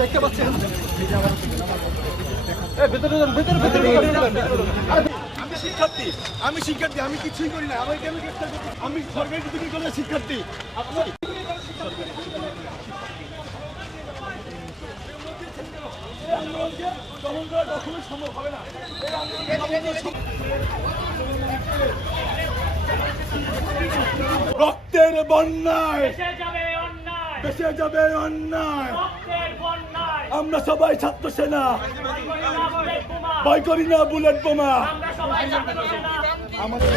দেখতে পাচ্ছেন আমি শিক্ষার্থী আমি কিছুই করি না আমাকে আমি গ্রেফতার করছি আমি সরকারি ডিগ্রি কলেজের শিক্ষার্থী সম্ভব হবে না রক্তের বন্যায় বেঁচে যাবে অন্যায় আমরা সবাই ছাত্র সেনা ভয় করি না বুলেট বোমা আমাদের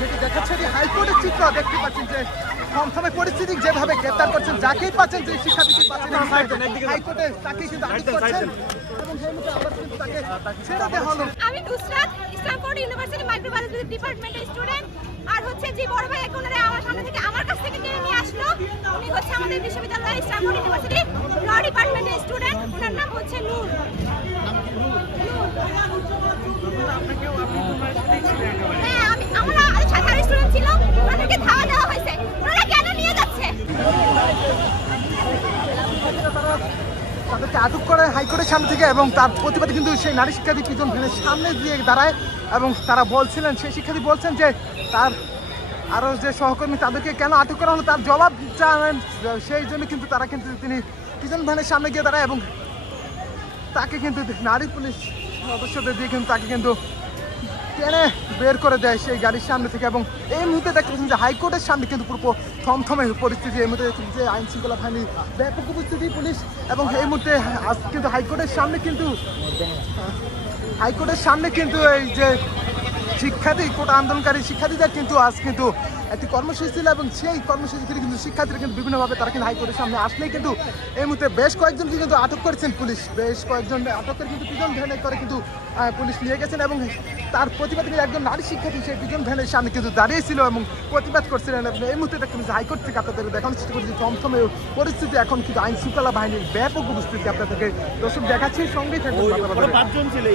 যেটি দেখাচ্ছে হাইকোর্টের চিত্র দেখতে পাচ্ছেন যে থমথমে পরিস্থিতি যেভাবে গ্রেপ্তার করছেন যাকেই পাচ্ছেন যে শিক্ষার্থী পাচ্ছেন হাইকোর্টে তাকে কিন্তু আটক করছেন এবং সেই মতো আবার কিন্তু তাকে ছেড়ে দেওয়া হলো। আমি নুসরাত ইসলামপুর ইউনিভার্সিটি মাইক্রোবায়োলজি ডিপার্টমেন্টের স্টুডেন্ট আর হচ্ছে যে বড় ভাই এখানে আমার সামনে থেকে আমার কাছ থেকে কিনে নিয়ে আসলো উনি হচ্ছে আমাদের বিশ্ববিদ্যালয় ইসলামপুর ইউনিভার্সিটি ল ডিপার্টমেন্টের স্টুডেন্ট ওনার নাম হচ্ছে নূর। হ্যাঁ আমরা সাধারণ স্টুডেন্ট ছিলাম ওনাদেরকে ধাওয়া দেওয়া হয়েছে ওনারা কেন নিয়ে যাচ্ছে তাদেরকে আটক করে হাইকোর্টের সামনে থেকে এবং তার প্রতিবাদে কিন্তু সেই নারী শিক্ষার্থী পিজন ভ্যানের সামনে দিয়ে দাঁড়ায় এবং তারা বলছিলেন সেই শিক্ষার্থী বলছেন যে তার আরও যে সহকর্মী তাদেরকে কেন আটক করা হলো তার জবাব চান সেই জন্য কিন্তু তারা কিন্তু তিনি পিজন ভ্যানের সামনে গিয়ে দাঁড়ায় এবং তাকে কিন্তু নারী পুলিশ সদস্যদের দিয়ে কিন্তু তাকে কিন্তু টেনে বের করে দেয় সেই গাড়ির সামনে থেকে এবং এই মুহূর্তে দেখতে পাচ্ছেন যে হাইকোর্টের সামনে কিন্তু পুরো থমথমে পরিস্থিতি এই মুহূর্তে যে আইন শৃঙ্খলা বাহিনী ব্যাপক উপস্থিতি পুলিশ এবং এই মুহূর্তে আজ কিন্তু হাইকোর্টের সামনে কিন্তু এই যে শিক্ষার্থী কোটা আন্দোলনকারী শিক্ষার্থীদের কিন্তু আজ কিন্তু একটি কর্মসূচি ছিল এবং সেই কর্মসূচি থেকে কিন্তু শিক্ষার্থীরা কিন্তু বিভিন্নভাবে তারা কিন্তু হাইকোর্টের সামনে আসলেই কিন্তু এই মুহূর্তে বেশ কয়েকজনকে কিন্তু আটক করেছেন পুলিশ বেশ কয়েকজন আটক করে কিন্তু পিজন ভ্যানে করে কিন্তু পুলিশ নিয়ে গেছেন এবং তার প্রতিবাদে একজন নারী শিক্ষার্থী সেই পিজন ভ্যানের সামনে কিন্তু দাঁড়িয়েছিল এবং প্রতিবাদ করছিলেন এবং এই মুহূর্তে দেখতে পাচ্ছি হাইকোর্ট থেকে আপনাদের দেখানোর চেষ্টা করছি থমথমে পরিস্থিতি এখন কিন্তু আইন শৃঙ্খলা বাহিনীর ব্যাপক উপস্থিতি আপনাদেরকে দর্শক দেখাচ্ছি সঙ্গেই থাকবেন। 5 জন ছিল